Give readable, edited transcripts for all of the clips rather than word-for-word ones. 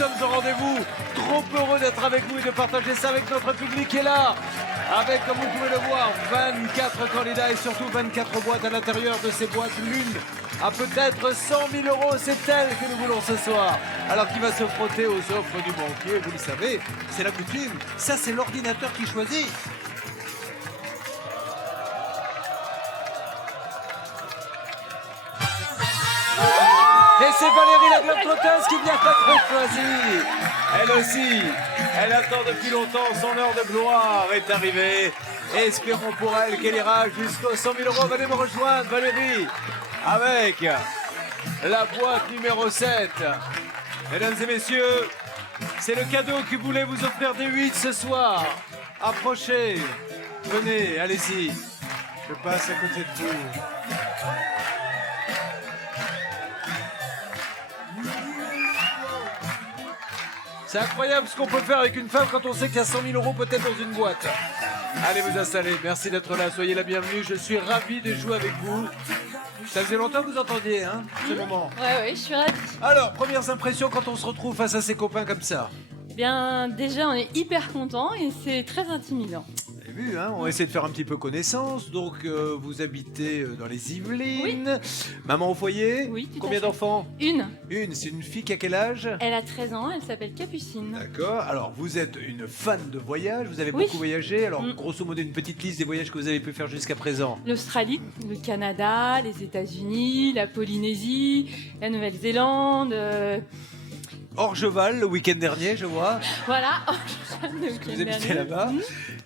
sommes au rendez-vous. Trop heureux d'être avec vous et de partager ça avec notre public qui est là. Avec, comme vous pouvez le voir, 24 candidats et surtout 24 boîtes à l'intérieur de ces boîtes. L'une à peut-être 100 000 euros. C'est elle que nous voulons ce soir. Alors qui va se frotter aux offres du banquier? Vous le savez, c'est la coutume. Ça, c'est l'ordinateur qui choisit. Et c'est Valérie la globe-trotteuse qui vient d'être choisie. Elle aussi, elle attend depuis longtemps, son heure de gloire est arrivée. Espérons pour elle qu'elle ira jusqu'aux 100 000 euros. Venez me rejoindre, Valérie, avec la boîte numéro 7. Mesdames et messieurs, c'est le cadeau que voulait vous offrir des 8 ce soir. Approchez, venez, allez-y. Je passe à côté de vous. C'est incroyable ce qu'on peut faire avec une femme quand on sait qu'il y a 100 000 euros peut-être dans une boîte. Allez vous installer, merci d'être là, soyez la bienvenue. Je suis ravi de jouer avec vous. Ça faisait longtemps que vous entendiez, hein, ce moment. Ouais, je suis ravie. Alors, premières impressions quand on se retrouve face à ses copains comme ça. Bien, déjà, on est hyper contents et c'est très intimidant. Vous avez vu, hein, on va essayer de faire un petit peu connaissance. Donc, vous habitez dans les Yvelines. Oui. Maman au foyer. Oui, tout Combien d'enfants? Une. Une, c'est une fille qui a quel âge? Elle a 13 ans, elle s'appelle Capucine. D'accord, alors vous êtes une fan de voyage, vous avez beaucoup voyagé. Alors, grosso modo, une petite liste des voyages que vous avez pu faire jusqu'à présent. L'Australie, le Canada, les États-Unis, la Polynésie, la Nouvelle-Zélande... Orgeval le week-end dernier, je vois. Voilà, Orgeval le week-end dernier. Vous habitez là-bas.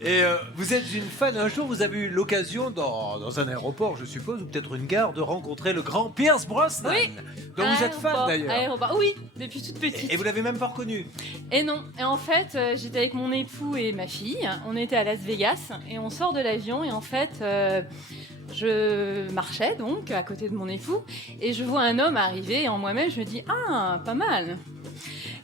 Et vous êtes une fan. Un jour, vous avez eu l'occasion, dans un aéroport, je suppose, ou peut-être une gare, de rencontrer le grand Pierce Brosnan. Oui. Donc vous êtes fan d'ailleurs. Aéroport, oui, depuis toute petite. Et vous l'avez même pas reconnu? Et non. Et en fait, j'étais avec mon époux et ma fille. On était à Las Vegas et on sort de l'avion et en fait... je marchais donc à côté de mon époux et je vois un homme arriver et en moi-même je me dis « Ah, pas mal !»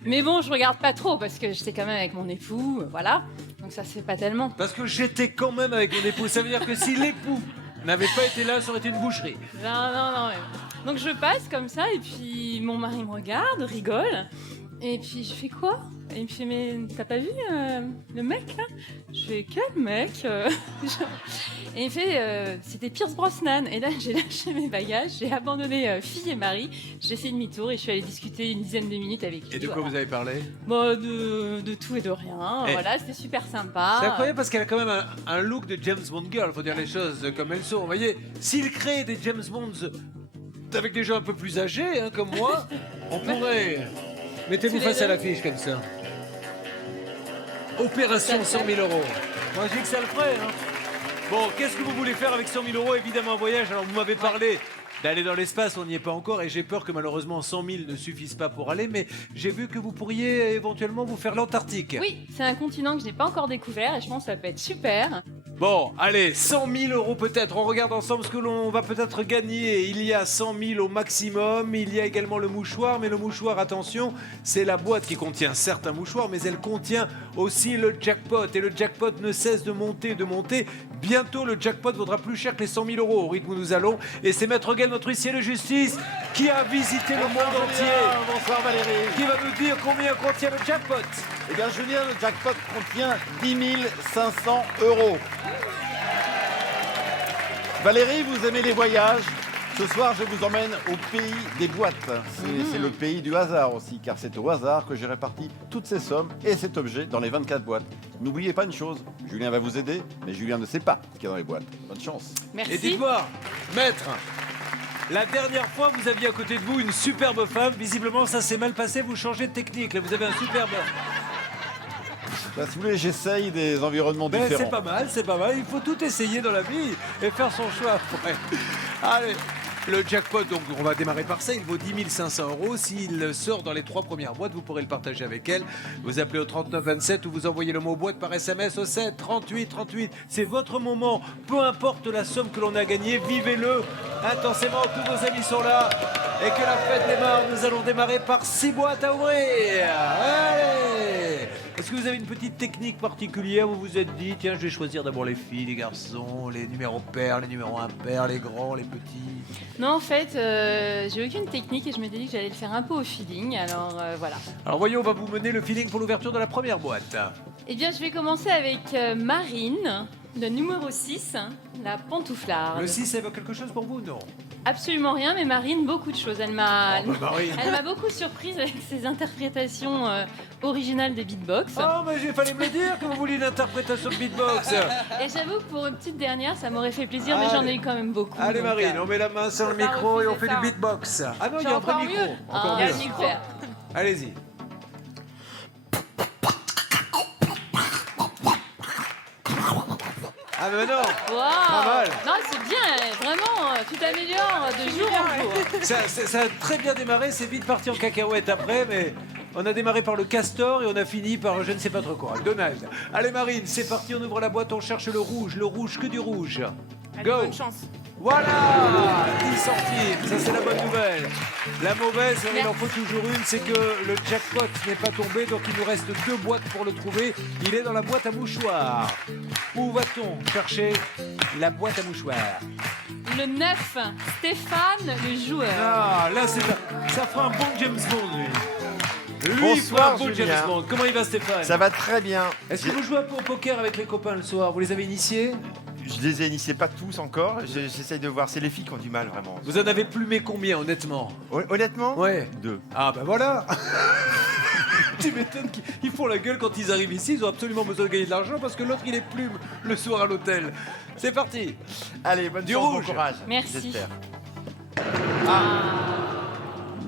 Mais bon, je regarde pas trop parce que j'étais quand même avec mon époux, voilà. Donc ça se fait pas tellement. Parce que j'étais quand même avec mon époux. Ça veut dire que si l'époux n'avait pas été là, ça aurait été une boucherie. Non. Donc je passe comme ça et puis mon mari me regarde, rigole. Et puis je fais quoi? Et il me fait mais t'as pas vu le mec là? Je fais quel mec? Et il me fait c'était Pierce Brosnan. Et là j'ai lâché mes bagages, j'ai abandonné fille et mari, j'ai fait demi-tour et je suis allée discuter une dizaine de minutes avec lui. Et de quoi vous avez parlé? Bon, de tout et de rien. Voilà, c'était super sympa. C'est incroyable parce qu'elle a quand même un look de James Bond girl, faut dire les choses comme elles sont. Vous voyez, s'il crée des James Bonds avec des gens un peu plus âgés, hein, comme moi, on pourrait... Mettez-vous face à l'affiche comme ça. Opération 100 000 euros. Moi, je dis que ça le ferait. Hein. Bon, qu'est-ce que vous voulez faire avec 100 000 euros? Évidemment, un voyage. Alors, vous m'avez parlé d'aller dans l'espace, on n'y est pas encore. Et j'ai peur que malheureusement 100 000 ne suffisent pas pour aller. Mais j'ai vu que vous pourriez éventuellement vous faire l'Antarctique. Oui, c'est un continent que je n'ai pas encore découvert et je pense que ça peut être super. Bon, allez, 100 000 euros peut-être. On regarde ensemble ce que l'on va peut-être gagner. Il y a 100 000 au maximum. Il y a également le mouchoir. Mais le mouchoir, attention, c'est la boîte qui contient certes un mouchoir, mais elle contient aussi le jackpot. Et le jackpot ne cesse de monter, de monter. Bientôt, le jackpot vaudra plus cher que les 100 000 euros au rythme où nous allons. Et c'est Maître Gaël, notre huissier de justice, qui a visité le monde entier. Bonsoir Valérie. Qui va nous dire combien contient le jackpot. Eh bien Julien, le jackpot contient 10 500 euros. Valérie, vous aimez les voyages? Ce soir, je vous emmène au pays des boîtes. C'est le pays du hasard aussi, car c'est au hasard que j'ai réparti toutes ces sommes et cet objet dans les 24 boîtes. N'oubliez pas une chose, Julien va vous aider, mais Julien ne sait pas ce qu'il y a dans les boîtes. Bonne chance. Merci. Et dites-moi, maître, la dernière fois, vous aviez à côté de vous une superbe femme. Visiblement, ça s'est mal passé. Vous changez de technique. Là, vous avez un superbe... Bah, si vous voulez, j'essaye des environnements différents. C'est pas mal, c'est pas mal. Il faut tout essayer dans la vie et faire son choix après. Allez, le jackpot, donc on va démarrer par ça. Il vaut 10 500 euros. S'il sort dans les 3 premières boîtes, vous pourrez le partager avec elle. Vous appelez au 39 27 ou vous envoyez le mot boîte par SMS au 7 38 38. C'est votre moment. Peu importe la somme que l'on a gagnée, vivez-le intensément. Tous vos amis sont là. Et que la fête démarre. Nous allons démarrer par 6 boîtes à ouvrir. Allez! Est-ce que vous avez une petite technique particulière? Vous vous êtes dit, tiens, je vais choisir d'abord les filles, les garçons, les numéros pairs, les numéros impairs, les grands, les petits? Non, en fait, j'ai aucune technique et je m'étais dit que j'allais le faire un peu au feeling. Alors voilà. Alors voyons, on va vous mener le feeling pour l'ouverture de la première boîte. Eh bien, je vais commencer avec Marine, le numéro 6, la pantouflarde. Le 6, ça évoque quelque chose pour vous? Non. Absolument rien, mais Marine, beaucoup de choses. Elle m'a Marine. elle m'a beaucoup surprise avec ses interprétations originales des beatbox. Oh, mais il fallait me le dire que vous vouliez une interprétation de beatbox. Et j'avoue que pour une petite dernière, ça m'aurait fait plaisir, mais j'en ai eu quand même beaucoup. Allez donc, Marine, on met la main sur le pas micro et on refuser fait ça. du beatbox. Ah non, il y a C'est un vrai encore micro. mieux. Encore Ah, mieux. super. Allez-y. Ah mais non, Waouh. mal. Non, c'est bien, vraiment, tu t'améliores de jour en jour. ça a très bien démarré, c'est vite parti en cacahuète après, mais on a démarré par le castor et on a fini par je ne sais pas trop quoi. Donald. Allez Marine, c'est parti, on ouvre la boîte, on cherche le rouge que du rouge. Allez, Go. bonne chance. Voilà 10 centimes, ça c'est la bonne nouvelle. La mauvaise, il en faut toujours une, c'est que le jackpot n'est pas tombé, donc il nous reste 2 boîtes pour le trouver. Il est dans la boîte à mouchoirs. Où va-t-on chercher la boîte à mouchoirs? Le 9, Stéphane, le joueur. Ah, là ça fera un bon James Bond lui. Lui, il fera Bonsoir, un bon Julien. James Bond. Comment il va Stéphane? Ça va très bien. Est-ce que vous jouez un peu au poker avec les copains le soir? Vous les avez initiés? Je les ai initiés pas tous encore. J'essaye de voir. C'est les filles qui ont du mal vraiment. Vous en avez plumé combien honnêtement? Honnêtement Ouais. 2. Ah ben voilà. Tu m'étonnes qu'ils font la gueule quand ils arrivent ici, ils ont absolument besoin de gagner de l'argent parce que l'autre il est plume le soir à l'hôtel. C'est parti. Allez, bonne Du chance, rouge. bon courage. Merci. J'espère.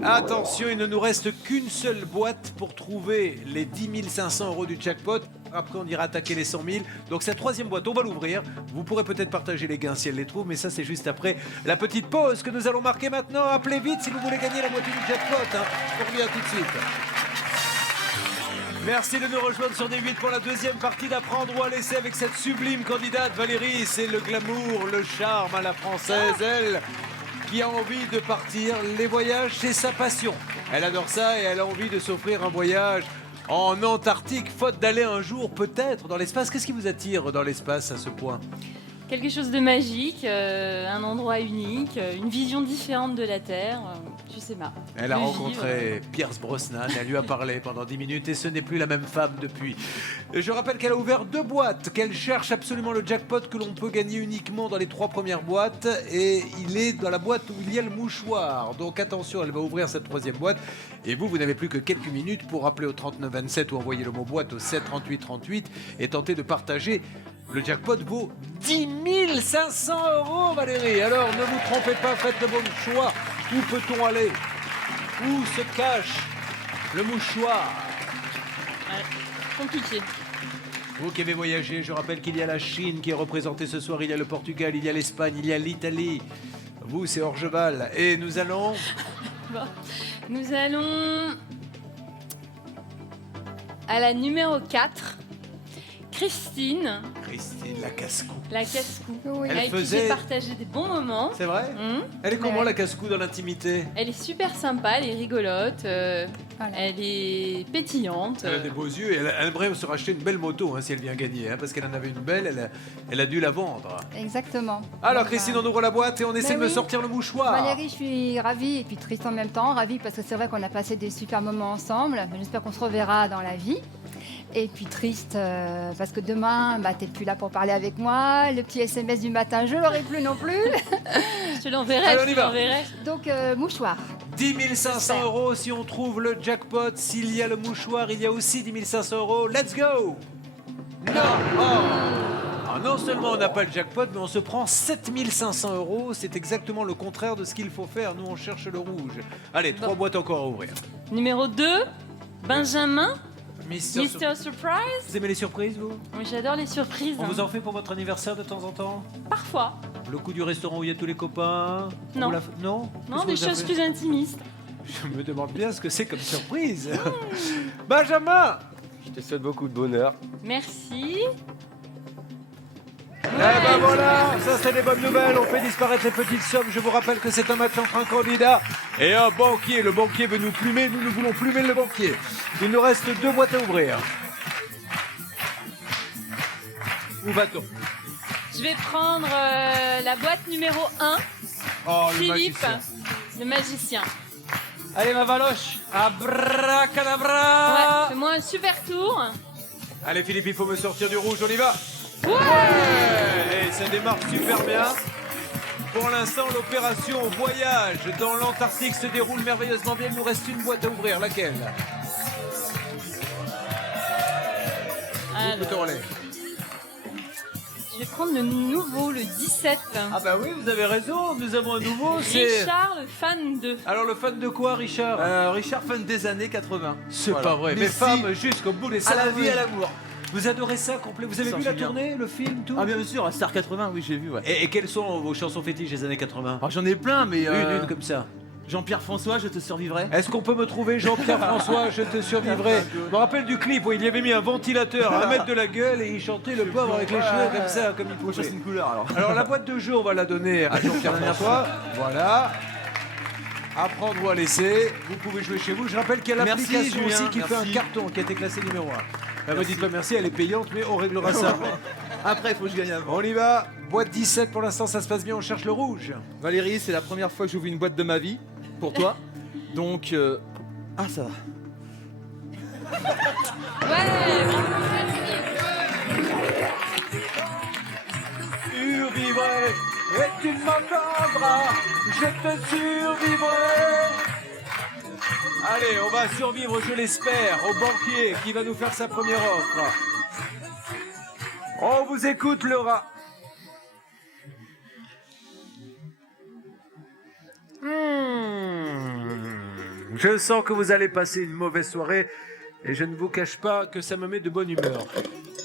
Attention, il ne nous reste qu'une seule boîte pour trouver les 10 500 euros du jackpot. Après, on ira attaquer les 100 000. Donc, cette troisième boîte, on va l'ouvrir. Vous pourrez peut-être partager les gains si elle les trouve, mais ça, c'est juste après la petite pause que nous allons marquer maintenant. Appelez vite si vous voulez gagner la moitié du jackpot. On revient tout de suite. Merci de nous rejoindre sur D8 pour la deuxième partie d'Apprendre ou à laisser avec cette sublime candidate Valérie. C'est le glamour, le charme à la française, elle qui a envie de partir. Les voyages, c'est sa passion. Elle adore ça et elle a envie de s'offrir un voyage en Antarctique, faute d'aller un jour peut-être dans l'espace. Qu'est-ce qui vous attire dans l'espace à ce point? Quelque chose de magique, un endroit unique, une vision différente de la Terre. Je sais pas. Elle a De rencontré Pierce Brosnan, elle lui a parlé pendant 10 minutes et ce n'est plus la même femme depuis. Je rappelle qu'elle a ouvert 2 boîtes, qu'elle cherche absolument le jackpot que l'on peut gagner uniquement dans les 3 premières boîtes et il est dans la boîte où il y a le mouchoir. Donc attention, elle va ouvrir cette 3e boîte et vous n'avez plus que quelques minutes pour appeler au 3927 ou envoyer le mot boîte au 7 38 38 et tenter de partager. Le jackpot vaut 10 500 euros, Valérie. Alors, ne vous trompez pas, faites le bon choix. Où peut-on aller? Où se cache le mouchoir? Compliqué. Vous qui avez voyagé, je rappelle qu'il y a la Chine qui est représentée ce soir, il y a le Portugal, il y a l'Espagne, il y a l'Italie. Vous, c'est Orgeval. Et nous allons... Bon. Nous allons à la numéro 4. Christine, Christine la casse-cou. la casse-cou. Oui. Elle Avec qui faisait- j'ai partagé des bons moments. C'est vrai? Hum. Elle est comment Ouais. la casse-cou dans l'intimité? Elle est super sympa, elle est rigolote, Voilà. elle est pétillante. Elle a des beaux yeux et elle aimerait se racheter une belle moto si elle vient gagner. Parce qu'elle en avait une belle, elle a dû la vendre. Exactement. Alors Bon, Christine, bah, on ouvre la boîte et on essaie Mais de me oui. sortir le mouchoir. Valérie, je suis ravie et puis triste en même temps. Ravie parce que c'est vrai qu'on a passé des super moments ensemble. J'espère qu'on se reverra dans la vie. Et puis triste parce que demain, bah, t'es plus là pour parler avec moi. Le petit SMS du matin, je l'aurai plus non plus. Je te l'enverrai, Allez, on je y te va. l'enverrai. Donc mouchoir. 10 500 euros si on trouve le jackpot. S'il y a le mouchoir, il y a aussi 10 500 euros. Let's go! Non! Oh. Ah, non seulement on n'a pas le jackpot, mais on se prend 7 500 euros. C'est exactement le contraire de ce qu'il faut faire. Nous, on cherche le rouge. Allez, 3 Bon. boîtes encore à ouvrir. Numéro 2, Benjamin, Mister Mr. Surprise. Vous aimez les surprises, vous? Oui, j'adore les surprises. On vous en fait pour votre anniversaire de temps en temps? Parfois. Le coup du restaurant où il y a tous les copains? Non. Vous non? Non, Qu'est-ce des que vous choses avez? plus intimistes. Je me demande bien ce que c'est comme surprise. Benjamin! Je te souhaite beaucoup de bonheur. Merci. Eh ben voilà, ça c'est des bonnes nouvelles, on fait disparaître les petites sommes. Je vous rappelle que c'est un match entre un candidat et un banquier. Le banquier veut nous plumer, nous voulons plumer le banquier. Il nous reste 2 boîtes à ouvrir. Où va-t-on? Je vais prendre la boîte numéro 1. Oh, le Philippe, magicien. le magicien. Allez, ma Valoche. Abracadabra. Ouais, fais-moi un super tour. Allez, Philippe, il faut me sortir du rouge, on y va. Ouais. Et ça démarre super bien. Pour l'instant, l'opération voyage dans l'Antarctique se déroule merveilleusement bien. Il nous reste une boîte à ouvrir. Laquelle? Alors, Bouton en l'air. je vais prendre le nouveau, le 17. Ah bah oui, vous avez raison. Nous avons un nouveau. C'est... Richard, le fan de. Alors, le fan de quoi, Richard? Richard, fan des années 80. C'est Voilà. pas vrai. Mais Mes si. femmes jusqu'au bout des À la salles. vie, à l'amour. Vous adorez ça complet? Vous avez Ça vu en la souvient. tournée, le film, tout? Ah bien sûr, Star 80, oui j'ai vu, ouais. Et quelles sont vos chansons fétiches des années 80? Alors, j'en ai plein, mais Une comme ça. Jean-Pierre François, je te survivrai. Est-ce qu'on peut me trouver Jean-Pierre François, je te survivrai? Je me rappelle du clip où il y avait mis un ventilateur à 1 mètre de la gueule et il chantait le pauvre avec les cheveux comme ça, comme il Faut pouvait. choisir une couleur alors. Alors la boîte de jeu, on va la donner à Jean-Pierre François. Voilà. À prendre ou à laisser. Vous pouvez jouer chez vous. Je rappelle qu'il y a Merci, l'application Julien, aussi qui fait un merci. carton qui a été classé numéro 1. Ne me dites pas merci, elle est payante, mais on réglera ça après. Après, il faut que je gagne avant. On y va. Boîte 17, pour l'instant, ça se passe bien. On cherche le rouge. Valérie, c'est la première fois que j'ouvre une boîte de ma vie, pour toi. Donc, ah ça va. Ouais, Survivrai et tu m'entendras, je te survivrai. Allez, on va survivre, je l'espère, au banquier qui va nous faire sa première offre. On vous écoute, Laura. Je sens que vous allez passer une mauvaise soirée et je ne vous cache pas que ça me met de bonne humeur.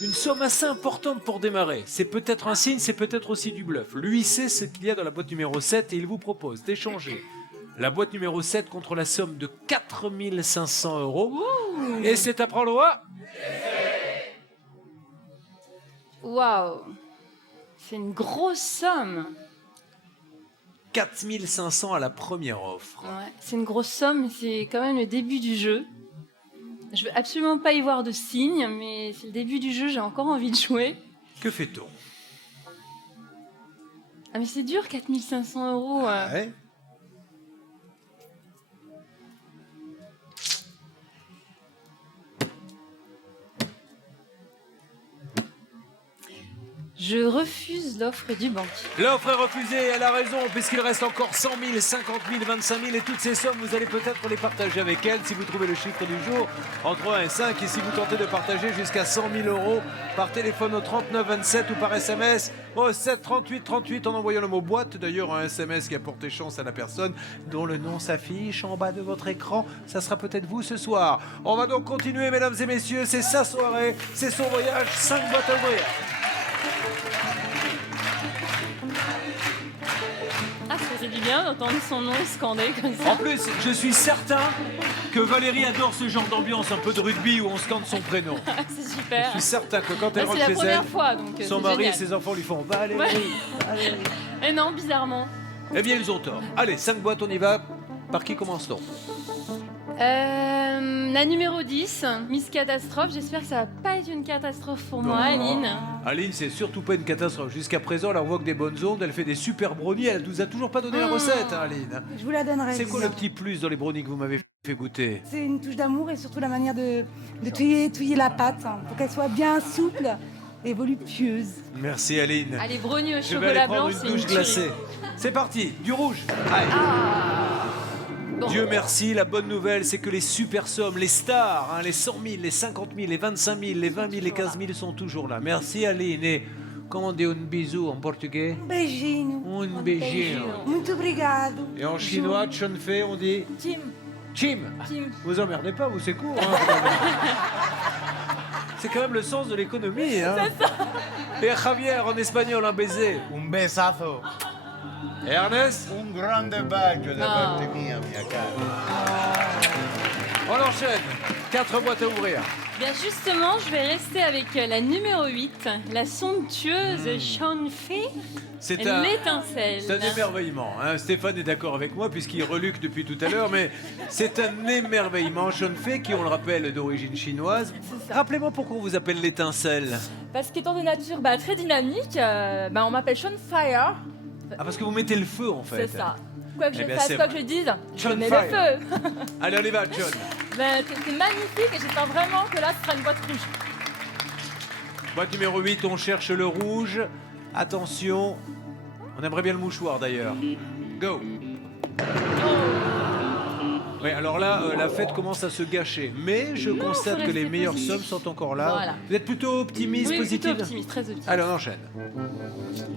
Une somme assez importante pour démarrer. C'est peut-être un signe, c'est peut-être aussi du bluff. Lui sait ce qu'il y a dans la boîte numéro 7 et il vous propose d'échanger la boîte numéro 7 contre la somme de 4 500 €. Et c'est à prendre à... waouh. C'est une grosse somme. 4 500 à la première offre. Ouais, c'est une grosse somme, mais c'est quand même le début du jeu. Je veux absolument pas y voir de signe, mais c'est le début du jeu, j'ai encore envie de jouer. Que fait-on? Ah mais c'est dur, 4 500 €. Ouais. Je refuse l'offre du banquier. L'offre est refusée, elle a raison, puisqu'il reste encore 100 000, 50 000, 25 000, et toutes ces sommes, vous allez peut-être les partager avec elle, si vous trouvez le chiffre du jour, entre 1 et 5, et si vous tentez de partager jusqu'à 100 000 € par téléphone au 39 27 ou par SMS au 7 38 38 en envoyant le mot boîte, d'ailleurs un SMS qui a porté chance à la personne dont le nom s'affiche en bas de votre écran, ça sera peut-être vous ce soir. On va donc continuer, mesdames et messieurs, c'est sa soirée, c'est son voyage, 5 boîtes à ouvrir. Ah, ça fait du bien d'entendre son nom scandé comme ça. En plus, je suis certain que Valérie adore ce genre d'ambiance, un peu de rugby où on scande son prénom. C'est Je super. suis certain que quand elle Là, rentre c'est la chez première elle, fois, donc son c'est mari génial. et ses enfants lui font Valérie, Ouais. Valérie. Et non, bizarrement. Eh bien, ils ont tort. Allez, 5 boîtes, on y va. Par qui commence-t-on? La numéro 10, Miss Catastrophe. J'espère que ça va pas être une catastrophe pour moi, Aline. Aline, c'est surtout pas une catastrophe. Jusqu'à présent, elle envoie que des bonnes ondes, elle fait des super brownies, elle nous a toujours pas donné la recette, hein, Aline. Je vous la donnerai. C'est quoi le disons. petit plus dans les brownies que vous m'avez fait goûter? C'est une touche d'amour et surtout la manière de touiller la pâte pour qu'elle soit bien souple et voluptueuse. Merci, Aline. Allez, brownie au Je vais aller chocolat prendre blanc, une c'est douche tuerie. glacée. C'est parti, du rouge. Allez. Bon. Dieu merci, la bonne nouvelle, c'est que les super sommes, les stars, hein, les 100 000, les 50 000, les 25 000, les 20 000, les 15 000 sont toujours là. Merci Aline. Et comment on dit un bisou en portugais? Beijinho. Un beijinho. Muito obrigado. Et en chinois, chunfei, on dit Tim. chim. Tim. Vous emmerdez pas, vous, c'est court. Hein. C'est quand même le sens de l'économie. Hein. Et Javier, en espagnol, un baiser. Un besazo, Et Ernest, un grande bacio da Ah. parte mia, mia cara. on enchaîne. 4 boîtes à ouvrir. Bien justement, je vais rester avec la numéro 8, la somptueuse Sean Fay, C'est un... l'étincelle. C'est un émerveillement. Hein. Stéphane est d'accord avec moi puisqu'il reluque depuis tout à l'heure, mais c'est un émerveillement. Sean Fei, qui on le rappelle est d'origine chinoise. C'est ça. Rappelez-moi pourquoi on vous appelle l'étincelle. Parce qu'étant de nature très dynamique, on m'appelle Sean Fire. Ah, parce que vous mettez le feu en fait. C'est ça. Quoi que Eh je bien, fasse, c'est quoi que vrai. je dise, je Sean mets Fire. le feu. Allez, on y va, John. C'est magnifique et j'espère vraiment que là, ce sera une boîte rouge. Boîte numéro 8, on cherche le rouge. Attention, on aimerait bien le mouchoir d'ailleurs. Go. Oui, alors là, la fête commence à se gâcher. Mais je Non, constate faut que les rester meilleures positif. sommes sont encore là. Voilà. Vous êtes plutôt optimiste, Oui, positive plutôt optimiste, très optimiste. Allez, on enchaîne.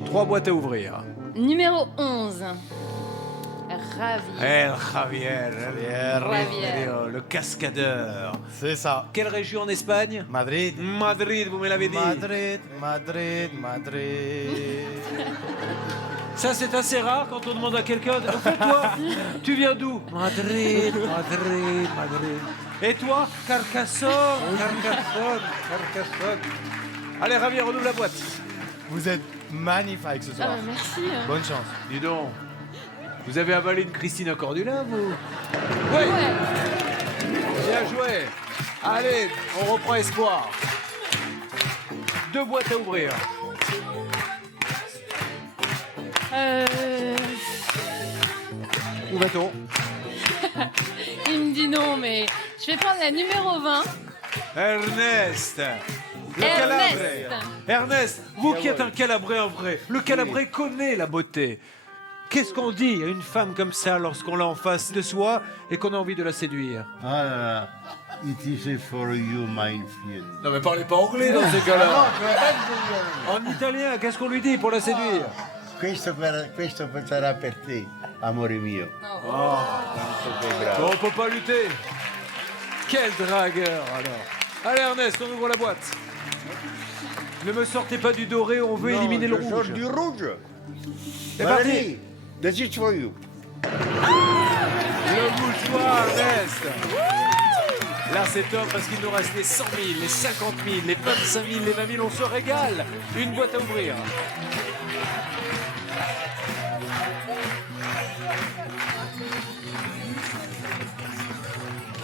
3 boîtes à ouvrir. Numéro 11. Ravi. El Javier, Javier. le cascadeur. C'est ça. Quelle région en Espagne? Madrid. Madrid, vous me l'avez dit. Madrid, Madrid, Madrid. Ça, c'est assez rare quand on demande à quelqu'un. Au fait, toi, tu viens d'où? Madrid, Madrid, Madrid. Et toi? Carcassonne, Carcassonne, Carcassonne. Allez, Javier, on ouvre la boîte. Vous êtes magnifique ce soir. Merci. Bonne chance. Dis donc, vous avez avalé une Christina Cordula, vous? Oui. Ouais. Bien joué. Allez, on reprend espoir. 2 boîtes à ouvrir. Où va-t-on? Il me dit non, mais je vais prendre la numéro 20. Ernest. Le Ernest. Calabre. Ernest, vous qui êtes un Calabrais en vrai, le Calabrais connaît la beauté. Qu'est-ce qu'on dit à une femme comme ça lorsqu'on l'a en face de soi et qu'on a envie de la séduire? Ah là là, it is for you, my friend. Non mais parlez pas anglais dans ces cas-là. En italien, qu'est-ce qu'on lui dit pour la séduire? Questo sarà per te, amore mio. Bon, on peut pas lutter. Quel dragueur alors. Allez Ernest, on ouvre la boîte. Ne me sortez pas du doré, on veut éliminer le rouge. Du rouge. C'est parti. This is for you. Le mouchoir Ernest. Là c'est top parce qu'il nous reste les 100 000, les 50 000, les 25 000, les 20 000, on se régale. Une boîte à ouvrir.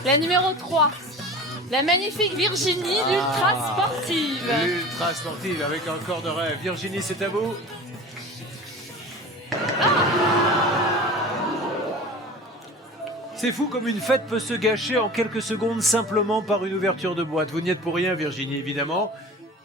La numéro 3. La magnifique Virginie, l'ultra sportive. L'ultra sportive avec un corps de rêve. Virginie, c'est à vous. C'est fou comme une fête peut se gâcher en quelques secondes simplement par une ouverture de boîte. Vous n'y êtes pour rien, Virginie, évidemment.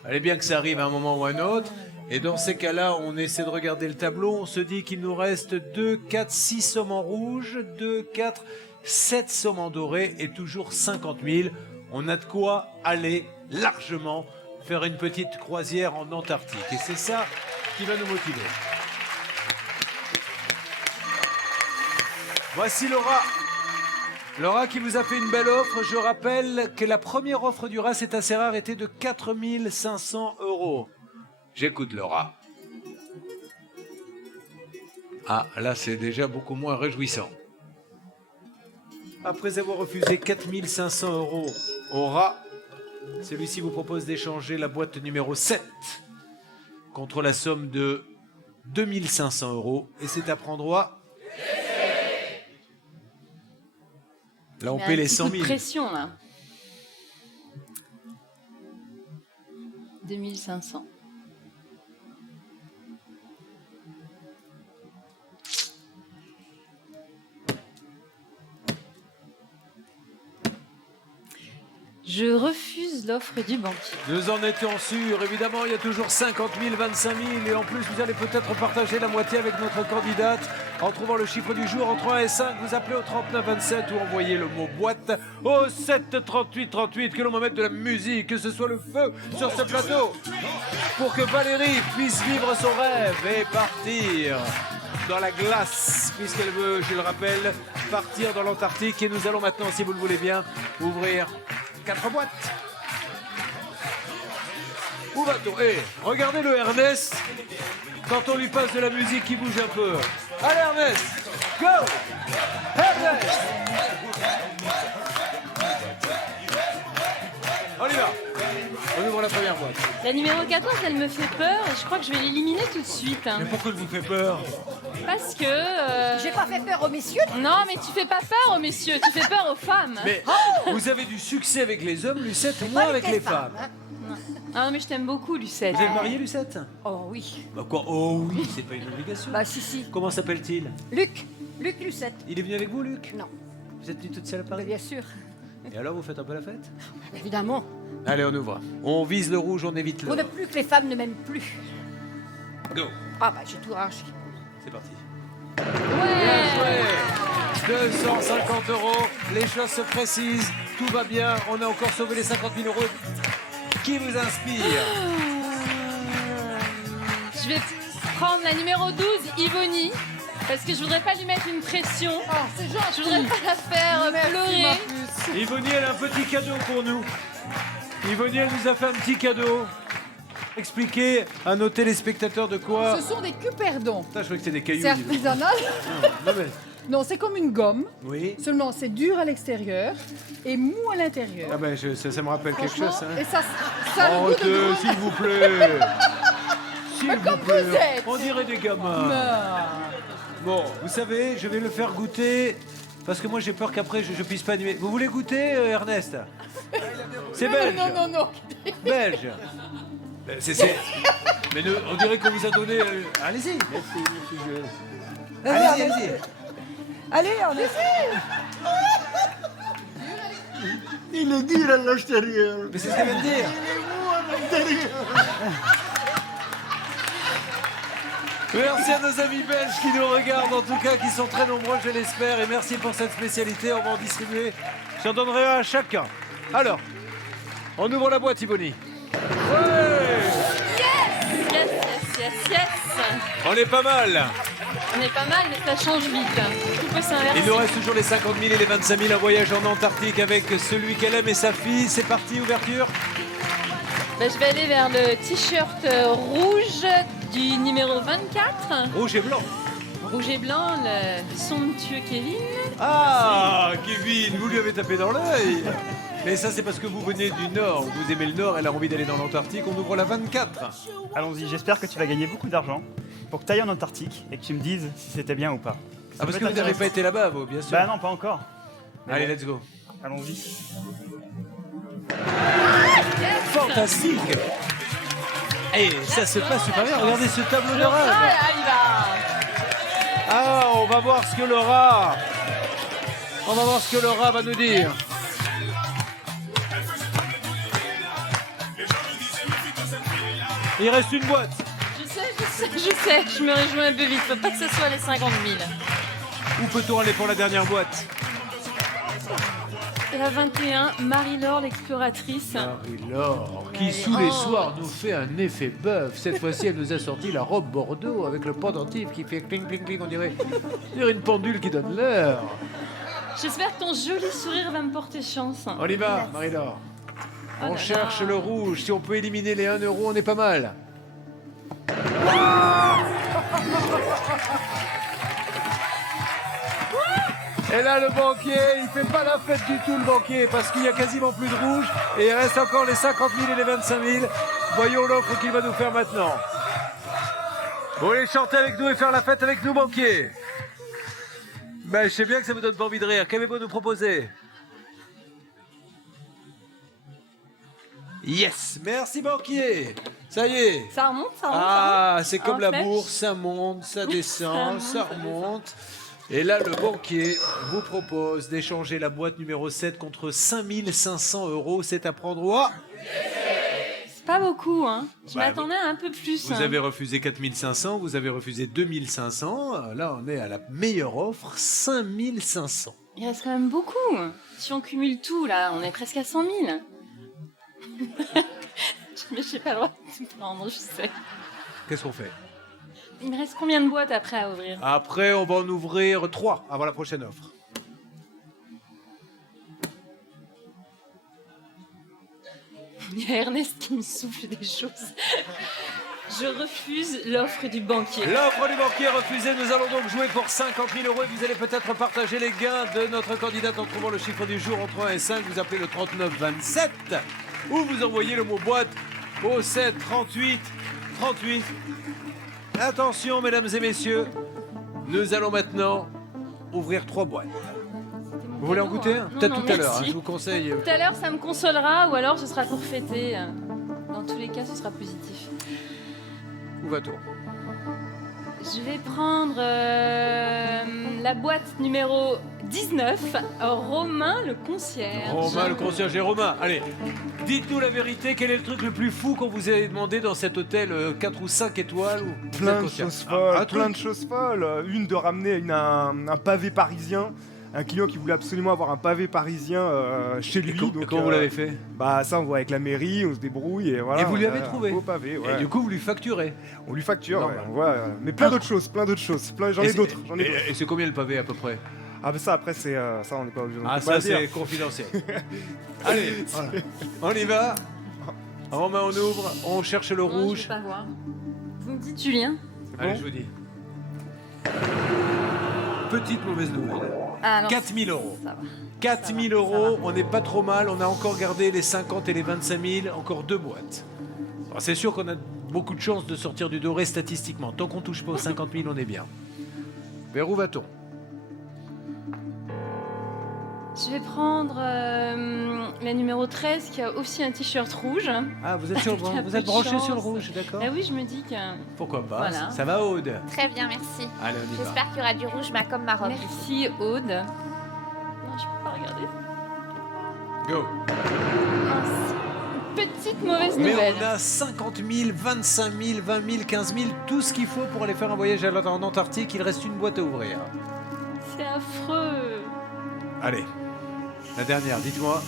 Fallait bien que ça arrive à un moment ou à un autre. Et dans ces cas-là, on essaie de regarder le tableau. On se dit qu'il nous reste 2, 4, 6 sommes en rouge, 2, 4, 7 sommes en doré et toujours 50 000. On a de quoi aller largement faire une petite croisière en Antarctique. Et c'est ça qui va nous motiver. Voici Laura. Laura qui vous a fait une belle offre. Je rappelle que la première offre du RAS est assez rare, était de 4 500 €. J'écoute Laura. Ah, là c'est déjà beaucoup moins réjouissant. Après avoir refusé 4 500 € au rat, celui-ci vous propose d'échanger la boîte numéro 7 contre la somme de 2 500 €. Et c'est à prendre droit. Là, on paie les 100 000. Pression, là. 2500. Je refuse l'offre du banquier. Nous en étions sûrs. Évidemment, il y a toujours 50 000, 25 000. Et en plus, vous allez peut-être partager la moitié avec notre candidate en trouvant le chiffre du jour entre 1 et 5. Vous appelez au 39 27 ou envoyez le mot boîte au 7 38 38. Que l'on me mette de la musique, que ce soit le feu sur ce plateau pour que Valérie puisse vivre son rêve et partir dans la glace, puisqu'elle veut, je le rappelle, partir dans l'Antarctique. Et nous allons maintenant, si vous le voulez bien, ouvrir 4 boîtes. Où va-t-on? Regardez le Ernest quand on lui passe de la musique qui bouge un peu. Allez Ernest, go Ernest. On y va. On ouvre la première boîte. La numéro 14, elle me fait peur et je crois que je vais l'éliminer tout de suite. Mais pourquoi elle vous fait peur? Parce que... J'ai pas fait peur aux messieurs. Non, mais tu fais pas peur aux messieurs, tu fais peur aux femmes. Mais vous avez du succès avec les hommes, Lucette, moins avec les femmes. Non, non. Ah non, mais je t'aime beaucoup, Lucette. Vous êtes mariée, Lucette? Oh oui. Bah quoi? Oh oui, c'est pas une obligation. Bah si, si. Comment s'appelle-t-il? Luc. Luc Lucette. Il est venu avec vous, Luc? Non. Vous êtes venue toute seule à Paris? Bien sûr. Et alors, vous faites un peu la fête? Évidemment. Allez, on ouvre. On vise le rouge, on évite Pour l'or. ne plus que les femmes ne m'aiment plus. Go. Ah bah j'ai tout arraché. C'est parti. Ouais. 250 €. Les choses se précisent. Tout va bien. On a encore sauvé les 50 000 €. Qui vous inspire? Je vais prendre la numéro 12, Ivonie, parce que je voudrais pas lui mettre une pression. Oh, c'est gentil. Je voudrais pas la faire pleurer. Yvonne, elle a un petit cadeau pour nous. Yvonne, elle nous a fait un petit cadeau. Expliquez à nos téléspectateurs de quoi. Ce sont des cuperdons. Putain, je croyais que c'était des cailloux. C'est artisanal. Non, mais- Non, c'est comme une gomme. Oui. Seulement, c'est dur à l'extérieur et mou à l'intérieur. Ah ben, ça me rappelle quelque chose, ça. Et ça a le goût de Honteux, gros- s'il vous plaît. S'il vous comme plaît. vous êtes. On dirait des gamins. Bon, vous savez, je vais le faire goûter parce que moi j'ai peur qu'après je puisse pas animer. Vous voulez goûter, Ernest? C'est belge. Non. Belge. Mais on dirait qu'on vous a donné. Allez-y. Allez-y. Allez, on essaie. Il est dur à l'extérieur. Mais c'est ce qu'elle vient de dire. Merci à nos amis belges qui nous regardent, en tout cas, qui sont très nombreux, je l'espère. Et merci pour cette spécialité. On va en distribuer. J'en donnerai un à chacun. Alors, on ouvre la boîte, Yvonne. Yes. On est pas mal. On est pas mal, mais ça change vite. Tout peut s'inverser. Il nous reste toujours les 50 000 et les 25 000. Un voyage en Antarctique avec celui qu'elle aime et sa fille. C'est parti, ouverture. Bah, je vais aller vers le t-shirt rouge du numéro 24. Rouge et blanc. Rouge et blanc, le somptueux Kevin. Ah, Kevin, vous lui avez tapé dans l'œil. Mais ça, c'est parce que vous venez du Nord. Vous aimez le Nord, elle a envie d'aller dans l'Antarctique. On ouvre la 24. Allons-y, j'espère que tu vas gagner beaucoup d'argent pour que tu ailles en Antarctique et que tu me dises si c'était bien ou pas. Ah, parce que vous n'avez pas été là-bas, vous, bien sûr. Bah non, pas encore. Mais Allez, bon, let's go. allons-y. Fantastique. Et ça se passe super bien. Regardez ce tableau de Ah, rêve. là, il va. Ah, on va voir ce que Laura... On va voir ce que Laura va nous dire. Il reste une boîte. Je sais, je me réjouis un peu vite. Faut pas que ce soit les 50 000. Où peut-on aller pour la dernière boîte? Et la 21, Marie-Laure l'exploratrice. Marie-Laure, qui Allez. sous les Oh. soirs nous fait un effet bœuf. Cette fois-ci, elle nous a sorti la robe Bordeaux avec le pendentif qui fait cling cling cling. On dirait une pendule qui donne l'heure. J'espère que ton joli sourire va me porter chance. On y va, Marie-Laure. Oh On là cherche là. le rouge. Si on peut éliminer les 1 €, on est pas mal. Et là, le banquier, il fait pas la fête du tout, le banquier, parce qu'il y a quasiment plus de rouge. Et il reste encore les 50 000 et les 25 000. Voyons l'offre qu'il va nous faire maintenant. Vous voulez chanter avec nous et faire la fête avec nous, banquier? Ben, je sais bien que ça vous donne pas envie de rire. Qu'avez-vous à nous proposer? Yes, merci banquier. Ça y est. Ça remonte, ça remonte. Ah, c'est comme En la flèche. bourse, ça monte, ça descend, ça remonte. Et là, le banquier vous propose d'échanger la boîte numéro 7 contre 5 500 €. C'est à prendre au... C'est pas beaucoup, hein. Je Bah, m'attendais à un peu plus. Vous hein. avez refusé 4 500, vous avez refusé 2 500. Là, on est à la meilleure offre, 5 500. Il reste quand même beaucoup. Si on cumule tout, là, on est presque à 100 000. Mais j'ai pas le droit de tout prendre, je sais. Qu'est-ce qu'on fait? Il me reste combien de boîtes après à ouvrir? Après, on va en ouvrir 3 avant la prochaine offre. Il y a Ernest qui me souffle des choses. Je refuse l'offre du banquier. L'offre du banquier refusée. Nous allons donc jouer pour 50 000 € et vous allez peut-être partager les gains de notre candidate en trouvant le chiffre du jour entre 1 et 5. Vous appelez le 39 27 ou vous envoyez le mot boîte au 7 38 38. Attention, mesdames et messieurs, nous allons maintenant ouvrir 3 boîtes. Vous voulez en goûter un? Non, Peut-être non, tout à l'heure, merci. je vous conseille. Tout à l'heure, ça me consolera ou alors ce sera pour fêter. tous les cas, ce sera positif. Où va-t-on? Je vais prendre la boîte numéro 19, Romain le concierge. Romain, le concierge. Et Romain, allez, dites-nous la vérité, quel est le truc le plus fou qu'on vous ait demandé dans cet hôtel 4 ou 5 étoiles ou Plein de concierge? choses folles, Un plein truc. de choses folles. Une de ramener un pavé parisien. Un client qui voulait absolument avoir un pavé parisien chez lui. Et comment vous l'avez fait? Bah ça on voit avec la mairie, on se débrouille et voilà. Et vous lui on a avez trouvé? un beau pavé, ouais. Et du coup, vous lui facturez. On lui facture, ouais, Normal. on voit. Mais plein d'autres choses, J'en ai d'autres. Et c'est combien le pavé à peu près? Ah bah ça après c'est ça on n'est pas obligé. on Ah, peut pas ça le dire. c'est confidentiel. Allez, voilà. On y va. Romain, on ouvre, on cherche le Non, je rouge. vais pas voir. Vous me dites Julien? Allez, je vous dis. Petite mauvaise nouvelle. Ah non, 4 000 euros. ça va. 4 000 Ça va, euros, ça on n'est pas trop mal. On a encore gardé les 50 et les 25 000, encore 2 boîtes. Alors, c'est sûr qu'on a beaucoup de chances de sortir du doré statistiquement. Tant qu'on touche pas aux 50 000, on est bien. Vers où va-t-on? Je vais prendre la numéro 13 qui a aussi un t-shirt rouge. Ah, vous êtes, sur le, Qui a vous peu êtes de branché chance. sur le rouge, d'accord? Ah oui, je me dis que... Pourquoi pas? Voilà. Ça va, Aude? Très bien, merci. Allez, on y va. J'espère qu'il y aura du rouge, comme ma robe. Merci Aude. Non, je peux pas regarder. Go. Petite mauvaise Mais nouvelle. on a 50 000, 25 000, 20 000, 15 000, tout ce qu'il faut pour aller faire un voyage en Antarctique. Il reste une boîte à ouvrir. C'est affreux. Allez, la dernière, dites-moi.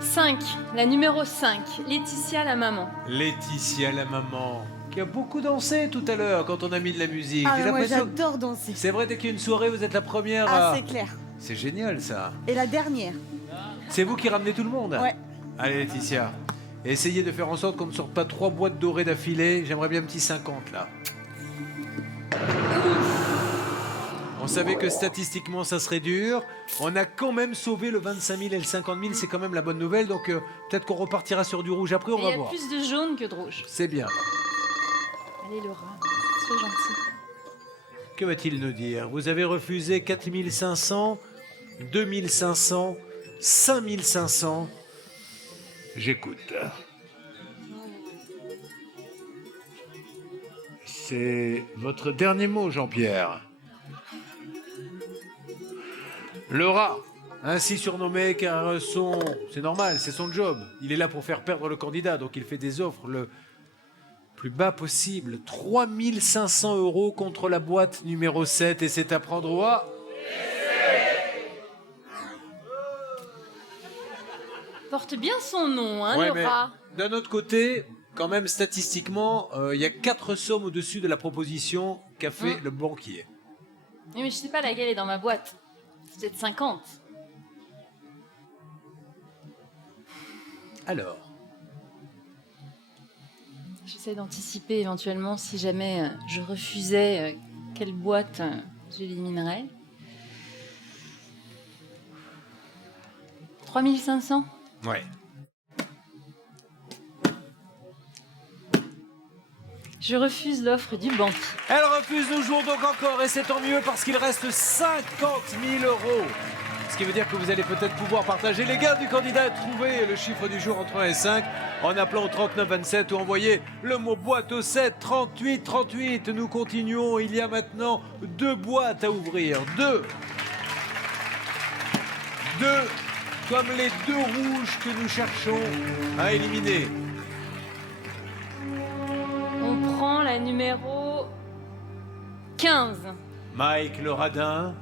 5, la numéro 5, Laetitia la maman. Laetitia, la maman, qui a beaucoup dansé tout à l'heure quand on a mis de la musique. Ah, J'ai mais moi l'impression- j'adore danser. C'est vrai, dès qu'il y a une soirée, vous êtes la première Ah, à... c'est clair. C'est génial, ça. Et la dernière. C'est vous qui ramenez tout le monde? Ouais. Allez, Laetitia, essayez de faire en sorte qu'on ne sorte pas 3 boîtes dorées d'affilée. J'aimerais bien un petit 50, là. On savait que statistiquement, ça serait dur. On a quand même sauvé le 25 000 et le 50 000. C'est quand même la bonne nouvelle. Donc, peut-être qu'on repartira sur du rouge après. On Et il va y a voir. plus de jaune que de rouge. C'est bien. Allez Laura, sois gentille. Que va-t-il nous dire? Vous avez refusé 4 500, 2 500, 5 500. J'écoute. C'est votre dernier mot, Jean-Pierre. Le rat, ainsi surnommé car c'est normal, c'est son job. Il est là pour faire perdre le candidat, donc il fait des offres le plus bas possible. 3 500 € contre la boîte numéro 7 et c'est à prendre au A. Porte bien son nom, hein, Ouais, Laura. mais d'un autre côté, quand même statistiquement, il y a 4 sommes au-dessus de la proposition qu'a fait le banquier. Oui, mais je sais pas laquelle est dans ma boîte. C'est peut-être 50. Alors, J'essaie d'anticiper éventuellement si jamais je refusais quelle boîte j'éliminerais. 3500. ouais. Je refuse l'offre du banquier. Elle refuse, nous jouons donc encore et c'est tant mieux parce qu'il reste 50 000 €. Ce qui veut dire que vous allez peut-être pouvoir partager les gains du candidat et trouver le chiffre du jour entre 1 et 5 en appelant au 39 27 ou envoyez le mot boîte au 7 38 38. Nous continuons, il y a maintenant 2 boîtes à ouvrir. 2. Comme les 2 rouges que nous cherchons à éliminer. On prend la numéro 15. Mike le radin.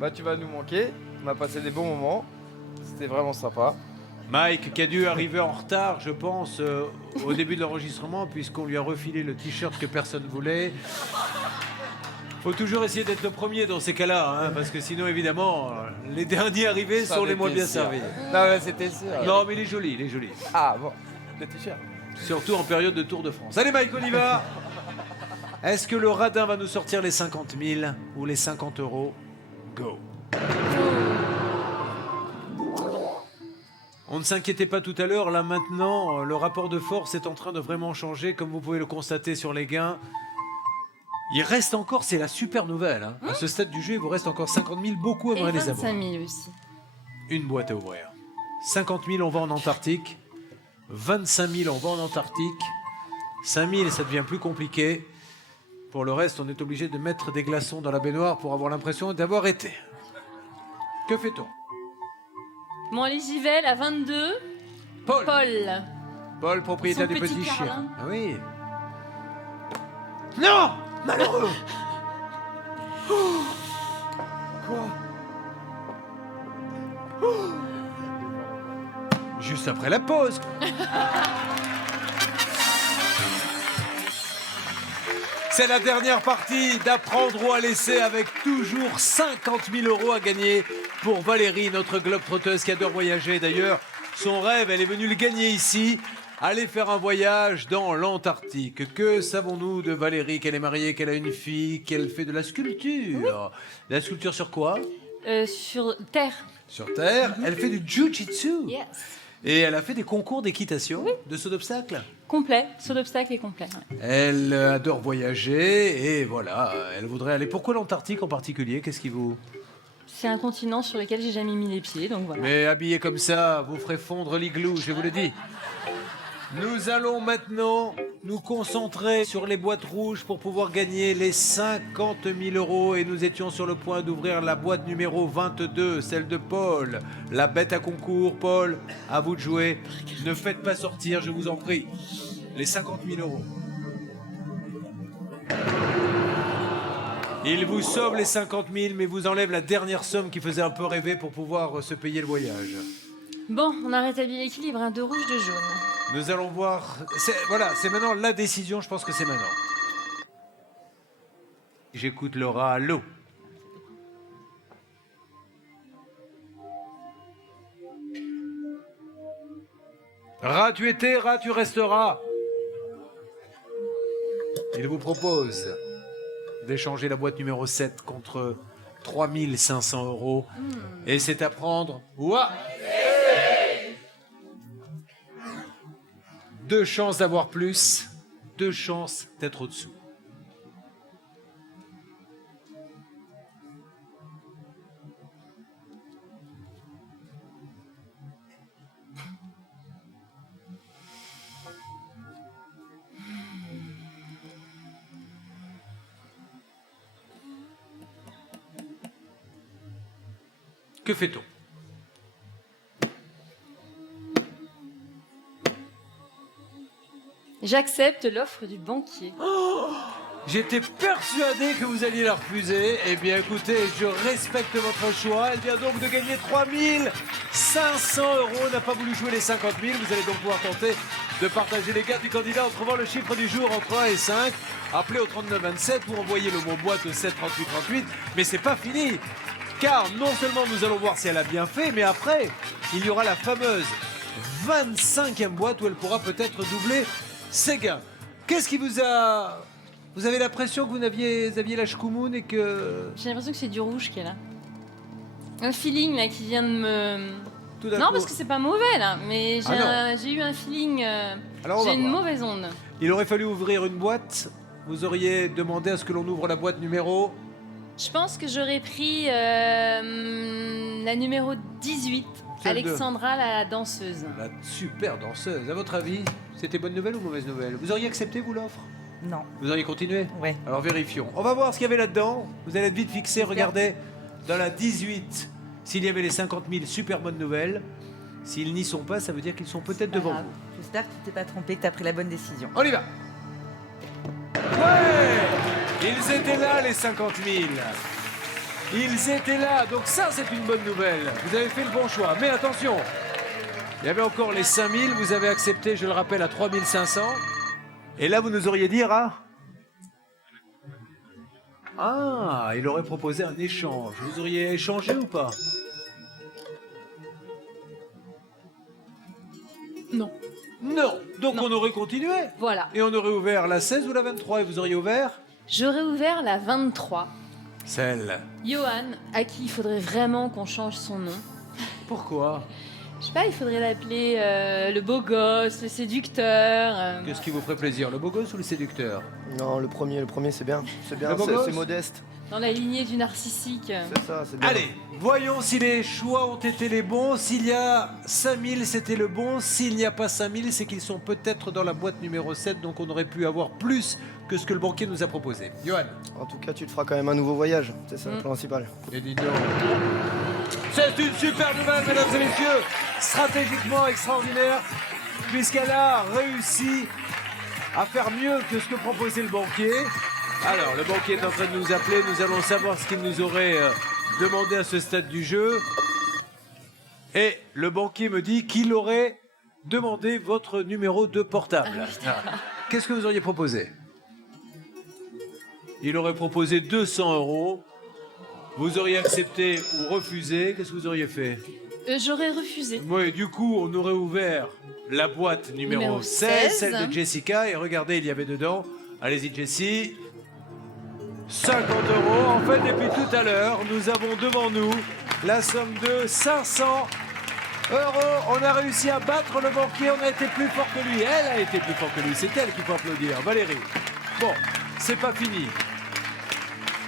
Bah tu vas nous manquer, on a passé des bons moments, c'était vraiment sympa. Mike qui a dû arriver en retard, je pense, au début de l'enregistrement, puisqu'on lui a refilé le t-shirt que personne voulait. Faut toujours essayer d'être le premier dans ces cas-là, hein, parce que sinon, évidemment, les derniers arrivés Ça sont les moins était bien sûr. servis. Non mais c'était sûr. Non, mais il est joli, il est joli. Ah bon, le t-shirt. Surtout en période de Tour de France. Allez Mike, on y va. Est-ce que le radin va nous sortir les 50 000 ou les 50 €? Go. On ne s'inquiétait pas tout à l'heure, là maintenant, le rapport de force est en train de vraiment changer, comme vous pouvez le constater sur les gains. Il reste encore, c'est la super nouvelle, hein. À ce stade du jeu, il vous reste encore 50 000, beaucoup Et aimeraient les avoir. 25 000 aussi. Une boîte à ouvrir. 50 000, on va en Antarctique. 25 000, on va en Antarctique. 5 000, ça devient plus compliqué. Pour le reste, on est obligé de mettre des glaçons dans la baignoire pour avoir l'impression d'avoir été. Que fait-on? Bon, allez, j'y vais, la 22. Paul. Paul, propriétaire Son du petit petit chien. Carlin. Ah oui. Non! Malheureux! Quoi? Juste après la pause. C'est la dernière partie d'Apprendre ou à laisser avec toujours 50 000 € à gagner pour Valérie, notre globe-trotteuse qui adore voyager. D'ailleurs, son rêve, elle est venue le gagner ici. Aller faire un voyage dans l'Antarctique. Que savons-nous de Valérie? Qu'elle est mariée, qu'elle a une fille, qu'elle fait de la sculpture. Oui. La sculpture sur quoi? Sur Terre. Sur Terre. Elle fait du jiu-jitsu. Yes. Et elle a fait des concours d'équitation, de saut d'obstacle. Complet, saut d'obstacle est complet. Ouais. Elle adore voyager et voilà, elle voudrait aller. Pourquoi l'Antarctique en particulier? Qu'est-ce qui vous... C'est un continent sur lequel j'ai jamais mis les pieds, donc voilà. Mais habillé comme ça, vous ferez fondre l'igloo, je vous le dis. Nous allons maintenant nous concentrer sur les boîtes rouges pour pouvoir gagner les 50 000 €. Et nous étions sur le point d'ouvrir la boîte numéro 22, celle de Paul. La bête à concours, Paul, à vous de jouer. Ne faites pas sortir, je vous en prie, les 50 000 €. Il vous sauve les 50 000, mais vous enlève la dernière somme qui faisait un peu rêver pour pouvoir se payer le voyage. Bon, on a rétabli l'équilibre, hein, 2 rouges, 2 jaunes. Nous allons voir. Voilà, c'est maintenant la décision, je pense que c'est maintenant. J'écoute Laura, allô. Rat, tu étais, rat, tu resteras. Il vous propose d'échanger la boîte numéro 7 contre 3 500 €. Et c'est à prendre. Ouah! 2 chances d'avoir plus, 2 chances d'être au-dessous. Que fait-on? J'accepte l'offre du banquier. Oh, j'étais persuadé que vous alliez la refuser. Eh bien, écoutez, je respecte votre choix. Elle vient donc de gagner 3 500 €. N'a pas voulu jouer les 50 000. Vous allez donc pouvoir tenter de partager les cartes du candidat en trouvant le chiffre du jour entre 1 et 5. Appelez au 39 27 ou envoyez le mot boîte au 7 38 38. Mais c'est pas fini. Car non seulement nous allons voir si elle a bien fait, mais après, il y aura la fameuse 25e boîte où elle pourra peut-être doubler ses gains. Qu'est-ce qui vous a... Vous avez l'impression que vous aviez la chkoumoun et que... J'ai l'impression que c'est du rouge qu'elle a. Un feeling là qui vient de me... Tout d'un Non, coup- parce que c'est pas mauvais là, mais Ah j'ai eu un feeling... Alors, on va j'ai une voir. mauvaise onde. Il aurait fallu ouvrir une boîte. Vous auriez demandé à ce que l'on ouvre la boîte numéro... Je pense que j'aurais pris la numéro 18, Celle de- Alexandra la danseuse. La super danseuse. À votre avis, c'était bonne nouvelle ou mauvaise nouvelle? Vous auriez accepté, vous, l'offre? Non. Vous auriez continué? Ouais. Alors vérifions. On va voir ce qu'il y avait là-dedans. Vous allez être vite fixé. Regardez, dans la 18, s'il y avait les 50 000, super bonne nouvelle. S'ils n'y sont pas, ça veut dire qu'ils sont peut-être devant vous. J'espère que tu t'es pas trompé, que tu as pris la bonne décision. On y va. Ouais! Ils étaient là, les 50 000. Ils étaient là. Donc ça, c'est une bonne nouvelle. Vous avez fait le bon choix. Mais attention, il y avait encore les 5 000. Vous avez accepté, je le rappelle, à 3 500. Et là, vous nous auriez dit, Ah, il aurait proposé un échange. Vous auriez échangé ou pas? Non. Non. Donc on aurait continué. Voilà. Et on aurait ouvert la 16 ou la 23 et vous auriez ouvert J'aurais ouvert la 23. celle. Johan, à qui il faudrait vraiment qu'on change son nom. Pourquoi? Je sais pas, il faudrait l'appeler le beau gosse, le séducteur. Qu'est-ce qui vous ferait plaisir, le beau gosse ou le séducteur? Non, le premier c'est bien. C'est bien, Le beau gosse c'est modeste. Dans la lignée du narcissique. C'est ça, c'est bien. Allez, voyons si les choix ont été les bons. S'il y a 5000, c'était le bon. S'il n'y a pas 5000, c'est qu'ils sont peut-être dans la boîte numéro 7, donc on aurait pu avoir plus que ce que le banquier nous a proposé. Johan. En tout cas, tu te feras quand même un nouveau voyage. C'est ça le principal. Et dis donc. C'est une super nouvelle, mesdames et messieurs. Stratégiquement extraordinaire, puisqu'elle a réussi à faire mieux que ce que proposait le banquier. Alors, le banquier est en train de nous appeler. Nous allons savoir ce qu'il nous aurait demandé à ce stade du jeu. Et le banquier me dit qu'il aurait demandé votre numéro de portable. Qu'est-ce que vous auriez proposé? Il aurait proposé 200 €. Vous auriez accepté ou refusé. Qu'est-ce que vous auriez fait? J'aurais refusé. Oui, du coup, on aurait ouvert la boîte numéro 16, celle de Jessica, et regardez, il y avait dedans, allez-y Jessie, 50 €. En fait, depuis tout à l'heure, nous avons devant nous la somme de 500 €. On a réussi à battre le banquier, on a été plus fort que lui. Elle a été plus fort que lui, c'est elle qu'il faut applaudir. Valérie. Bon, c'est pas fini.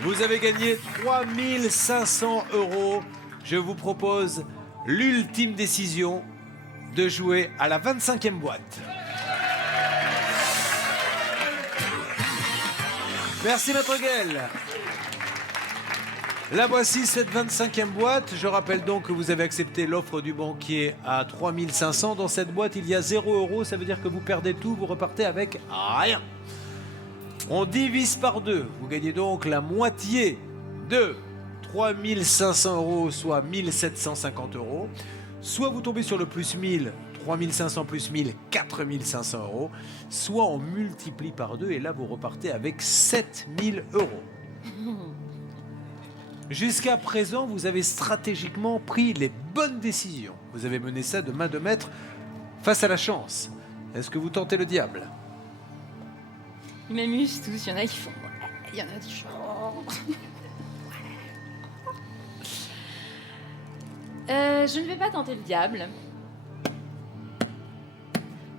Vous avez gagné 3500 €. Je vous propose l'ultime décision de jouer à la 25e boîte. Merci Maître Guel. La voici, cette 25e boîte. Je rappelle donc que vous avez accepté l'offre du banquier à 3500. Dans cette boîte, il y a 0 €. Ça veut dire que vous perdez tout, vous repartez avec rien. On divise par 2. Vous gagnez donc la moitié de 3500 €, soit 1750 €. Soit vous tombez sur le plus 1000, 3500 plus 1000, 4500 €. Soit on multiplie par 2 et là vous repartez avec 7000 €. Jusqu'à présent, vous avez stratégiquement pris les bonnes décisions. Vous avez mené ça de main de maître face à la chance. Est-ce que vous tentez le diable? Ils m'amusent tous, il y en a qui font... Ouais, il y en a qui font... Je ne vais pas tenter le diable.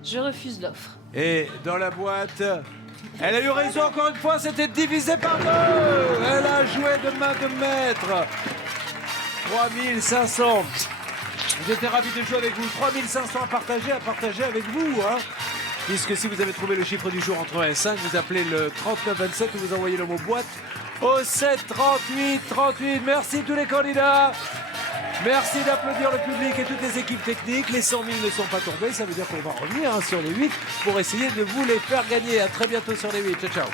Je refuse l'offre. Et dans la boîte, elle a eu raison encore une fois, c'était divisé par 2. Elle a joué de main de maître. 3500. J'étais ravi de jouer avec vous. 3500 à partager avec vous. Hein. Puisque si vous avez trouvé le chiffre du jour entre 1 et 5, vous appelez le 3927 ou vous envoyez le mot boîte au 7 38 38. Merci tous les candidats. Merci d'applaudir le public et toutes les équipes techniques. Les 100 000 ne sont pas tombés, ça veut dire qu'on va revenir sur les 8 pour essayer de vous les faire gagner. À très bientôt sur les 8. Ciao, ciao.